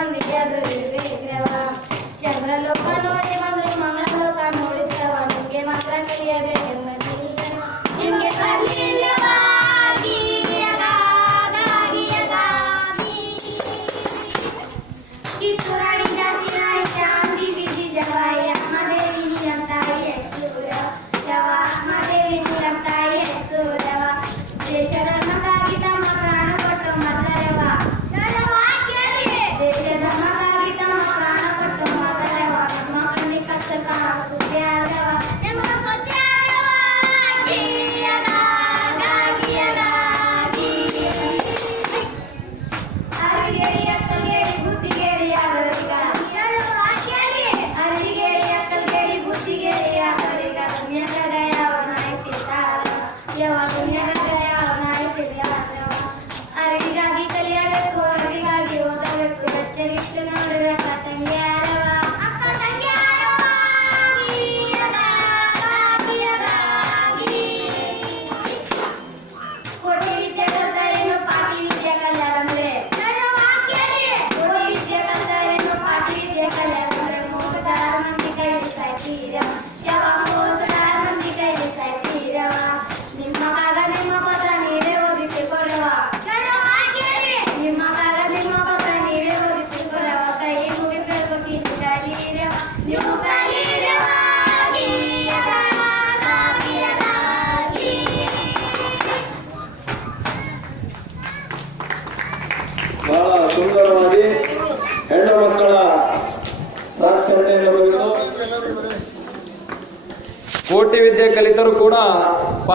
ಮಂದಿಗೆ ಅದು ಇರ್ಬೇಕ್ರವ ಚಂದ್ರಲೋಕ ನೋಡಿ ಬಂದ್ರು ಮಂಗಳಲೋಕ ನೋಡಿದ್ರವ ನಿಮ್ಗೆ ಮಾತ್ರ ಕಲಿಯಬೇಕೆಂಬ ನಿಮ್ಗೆ ಕಲಿಯಲ್ಲವಾ ಕಿತ್ತೂರಾಡಿ ಜಾತಿ ನಾಡಿ ಚಾಂದಿ ಬೀದಿ ಜವಾಯ ಅಮ್ಮದೇವಿ ನೀಲಂ ತಾಯಿ ಹೆಸೂರವ ಅಮ್ಮದೇವಿ ನೀಲಂ ತಾಯಿ ಹೆಸೂರವ ದೇಶ ಧರ್ಮಕ್ಕಾಗಿ ತಮ್ಮ ಪ್ರಾಣ ಕೊಟ್ಟು ಮಾತಾಡವ ದೇಶ ಧರ್ಮಕ್ಕಾಗಿ ತಮ್ಮ ಪ್ರಾಣ ಕೊಟ್ಟು ಮಾತಾಡವ ನಮ್ಮ ಕಣ್ಣಿ ಕತ್ತಕ ಸುದ್ದಿ ಆದವ ನಮ್ಮ ಸತ್ಯ ಅರಿವಿಗಾಗಿ ಕಲಿಯಬೇಕು ಅರಿವಿಗಾಗಿ ಓದಬೇಕು ಎಚ್ಚರಿಕೆ ನೋಡಬೇಕು ತಂಗಿ ಯಾರವ ಅಕ್ಕ ತಂಗಿ ಕೋಟಿ ವಿದ್ಯೆ ಕಲಿತರೇನು ಪಾಟಿ ವಿದ್ಯೆ ಕಲಿಯಲ್ಲಂದ್ರೆ ಕೋಟಿ ವಿದ್ಯೆ ಕಲಿತರೇನು ಪಾಟಿ ವಿದ್ಯೆ ಕಲಿಯಲ್ಲಂದ್ರೆ ಮೋಸಗಾರ ಮಂದಿ ಕೈಲಿ ಸಾಯ್ತೀರವ ಯಾವಾಗ ಮೋಸಗಾರ ಮಂದಿ ಕೈಲಿ ಸಾಯ್ತೀರವ ನಿಮ್ಮ ಕಾಗ ನಿಮ್ಮ ಪತ್ರ ನೀವೇ ಓದಿಸಿ ಕೊಡುವ ನಿಮ್ಮ ಕಾಗ ನಿಮ್ಮ ಪತ್ರ ನೀವೇ ಓದಿಸಿ ಕೊಡುವ ಕೈ ಮುಗಿಬೇಕು ಕಲಿಯಿರವ ನೀವು ಕಲಿಯಿರವ ಬಹಳ ಸುಂದರವಾಗಿ ಹೆಣ್ಣು ಮಕ್ಕಳ ಸಾಕ್ಷರತೆಯನ್ನು ಮುಗಿದು ಕೋಟಿ ವಿದ್ಯೆ ಕಲಿತರು ಕೂಡ